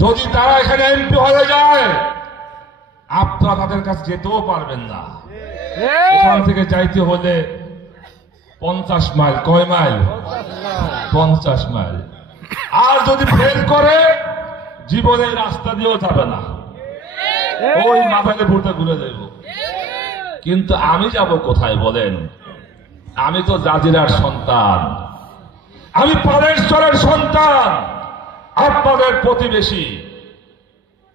যদি তারা এখানে এমপি হয়ে যায়, আপনারা তাদের কাছে যেতেও পারবেন না। এখান থেকে যাইতে হলে 50 মাইল। কয় মাইল? 50 মাইল। আর যদি ফেল করে, জীবনের রাস্তা দিয়েও যাবে না, ওই মাথায় ভুলটা ঘুরে যাইব। কিন্তু আমি যাব কোথায় বলেন? আমি তো জাজিরার সন্তান, আমি পালেশ্বরের সন্তান, আপনাদের প্রতিবেশী।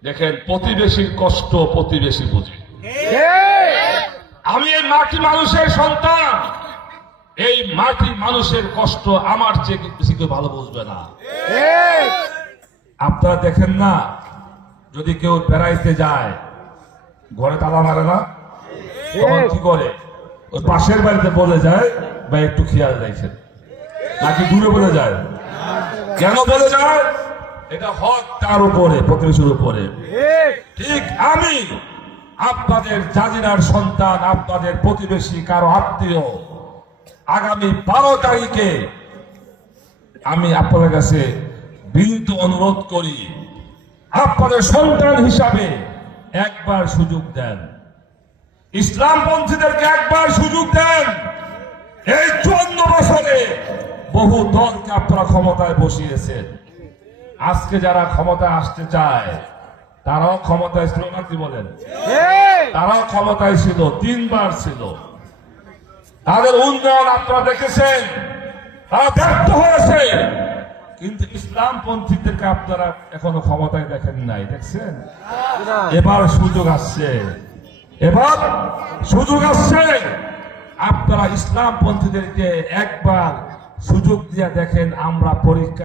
দেখেন, প্রতিবেশীর কষ্ট প্রতিবেশী বুঝে। আমি এই মাটি মানুষের সন্তান, এই মাটি মানুষের কষ্ট আমার চেয়ে বেশি কেউ ভালো বুঝবে না। আপনারা দেখেন না, যদি কেউ বেড়াইতে যায়, ঘরে তালা মারে না, তখন কি করে? ওই পাশের বাড়িতে বলে যায়, বা একটু খেয়াল রাখেন, নাকি দূরে বলে যায়? কেন বলে যায়? এটা হক তার উপরে, প্রতিবেশীর উপরে। ঠিক আমি আপনাদের জাজিরার সন্তান, আপনাদের প্রতিবেশী, কারো আত্মীয়। আগামী 12 তারিখে আমি আপনাদের কাছে বিনীত অনুরোধ করি, আপনাদের সন্তান হিসাবে একবার সুযোগ দেন, ইসলামপন্থীদেরকে একবার সুযোগ দেন। এই 54 বছরে বহু দলকে আপনারা ক্ষমতায় বসিয়েছেন। আজকে যারা ক্ষমতায় আসতে চায়, তারাও ক্ষমতায় ছিল না, কি বলেন? তারাও ক্ষমতায় ছিল, 3 বার ছিল। তাদের উন্নয়ন আপনারা দেখেছেন, তারা ব্যর্থ হয়েছে। কিন্তু ইসলামপন্থীদেরকে আপনারা এখনো ক্ষমতায় দেখেন নাই, দেখছেন? এবার সুযোগ আসছে, এবার সুযোগ আসছে। আপনারা ইসলামপন্থীদেরকে একবার সুযোগ দিয়ে দেখেন। আমরা পরীক্ষা